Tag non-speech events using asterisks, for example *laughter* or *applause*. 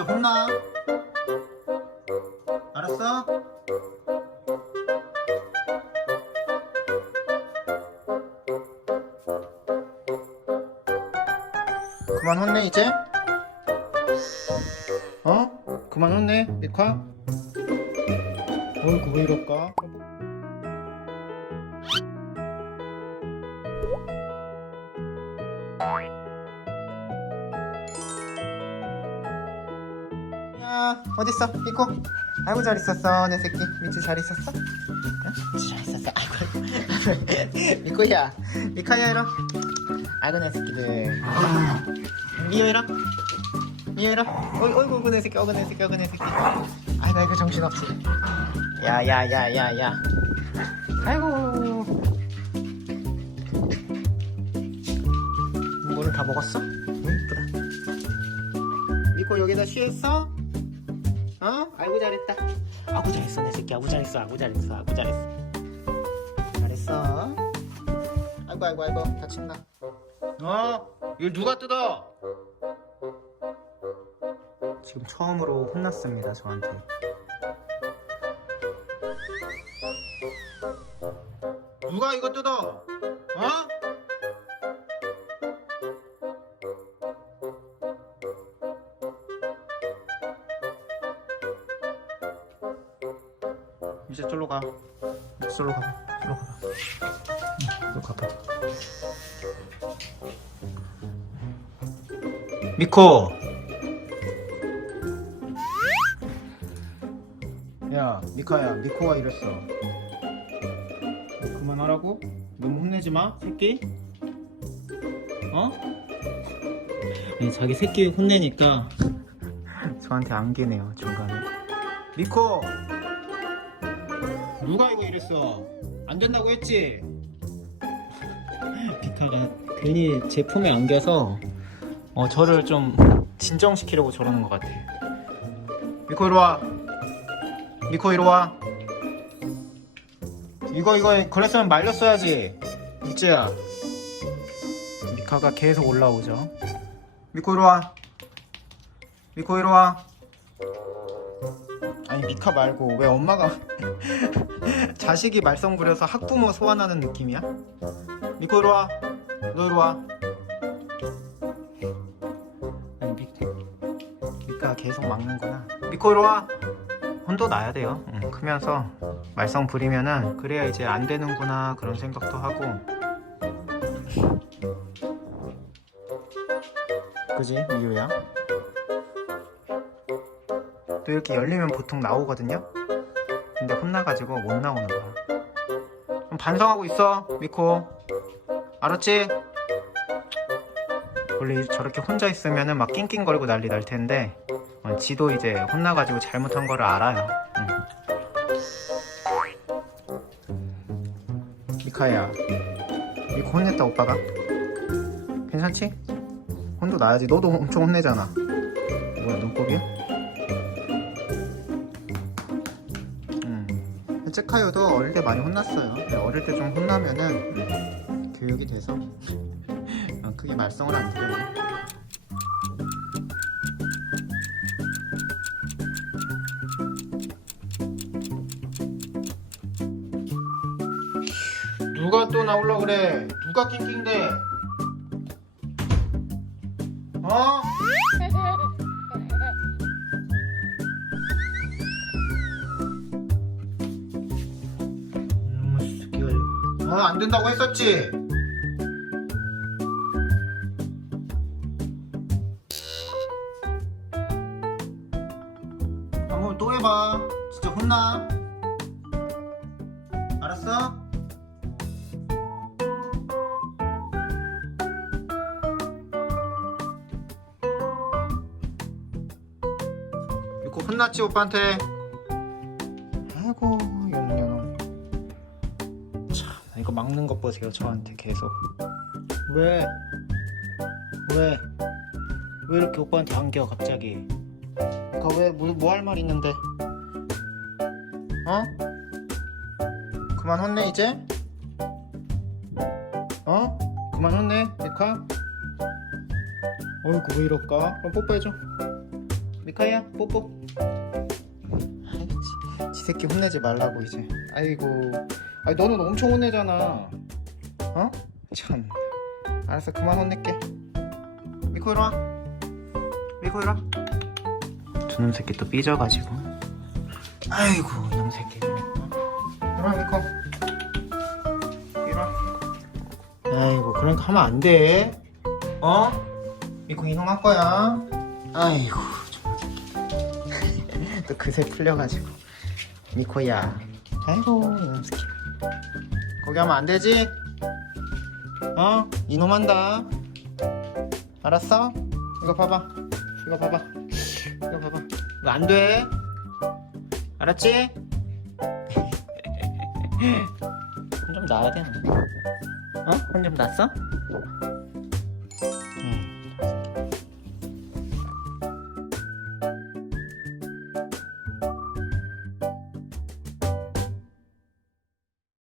진짜 혼나? 알았어? 그만 혼내 이제? 어? 그만 혼내 미카? 어이구 왜 이럴까? 야 어딨어? 미코 아이고 잘 있었어 내 새끼. 미치 잘 있었어? 응? 미치 잘 있었어? *laughs* 아이고 아이고. *laughs* 미코야. 미카야 이러. 아이고 내 새끼들. 미호 이러. 미호 이러. 어이, 어이구 어이구 내 새끼 어이구 내 새끼 어이구 내 새끼. 아이고 아이고 정신없지. 야야야야야. 아이고. 물을 다 먹었어? 응? 이쁘다. 미코 여기다 쉬었어? 어? 아이고 잘했다. 아구 잘했어 내 새끼. 아구 잘했어. 아구 잘했어. 아구 잘했어. 잘했어. 아이고 아이고 아이고 다친다. 어? 이걸 누가 뜯어? 지금 처음으로 혼났습니다 저한테. 누가 이거 뜯어? 어? 이제 저로 가. 저로 가봐. 저로 가봐. 응, 저로 가봐. 미코. 야, 미카야, 미코가 이랬어. 그만하라고? 너무 혼내지 마, 새끼. 어? 아니, 자기 새끼 혼내니까 *laughs* 저한테 안기네요 중간에. 미코. 누가 이거 이랬어? 안 된다고 했지? *laughs* 비카가 괜히 제품에 안겨서 어, 저를 좀 진정시키려고 저러는 것 같아. 미코 이리 와. 미코 이리 와. 이거 이거 그랬으면 말렸어야지. 이제야. 미카가 계속 올라오죠. 미코 이리 와. 미코 이리 와. 아니 미카 말고 왜 엄마가 *laughs* 자식이 말썽 부려서 학부모 소환하는 느낌이야? 미코 이리 와. 너 이리 와. 아니 미, 미카 계속 막는구나. 미코 이리 와. 혼도 나야 돼요. 응, 크면서 말썽 부리면은 그래야 이제 안 되는구나 그런 생각도 하고. 그지 미유야? 또 이렇게 열리면 보통 나오거든요. 근데 혼나가지고 못 나오는 거야. 그럼 반성하고 있어, 미코. 알았지? 원래 저렇게 혼자 있으면은 막 낑낑거리고 난리 날 텐데, 어, 지도 이제 혼나가지고 잘못한 거를 알아요. 응. 미카야, 미코 혼냈다 오빠가. 괜찮지? 혼도 나야지. 너도 엄청 혼내잖아. 체카요도 어릴 때 많이 혼났어요. 어릴 때 좀 혼나면은 음, 교육이 돼서 어, 크게 말썽을 안 들여요. 누가 또 나올라 그래? 누가 낑낑대? 어, 안 된다고 했었지? 한번 또 해봐. 진짜 혼나. 알았어? 이거 혼났지 오빠한테? 아이고 참 이거 막는 것 보세요 저한테 계속 왜? 왜? 왜 이렇게 오빠한테 안겨 갑자기 그왜뭐 할 말 있는데 어? 그만 혼내 이제? 어? 그만 혼내 미카? 어이구 왜 이럴까? 그럼 뽀뽀해줘 미카야 뽀뽀 아이고, 지, 지 새끼 혼내지 말라고 이제 아이고 아니 너는 엄청 혼내잖아. 어? 참. 알았어 그만 혼낼게. 미코 이리와. 미코 이리와. 두놈 새끼 또 삐져가지고. 아이고 이놈 새끼. 이리와 미코. 이리와. 아이고 그러니까 하면 안돼. 어? 미코 이놈 할 거야? 아이고 *laughs* 또 그새 풀려가지고. 미코야. 아이고 이놈 새끼 거기 하면 안 되지? 어? 이놈 한다 알았어? 이거 봐봐 이거 봐봐 이거 봐봐 이거 안 돼 알았지? 혼 *laughs* 좀 나야 되는데 어? 혼좀 났어?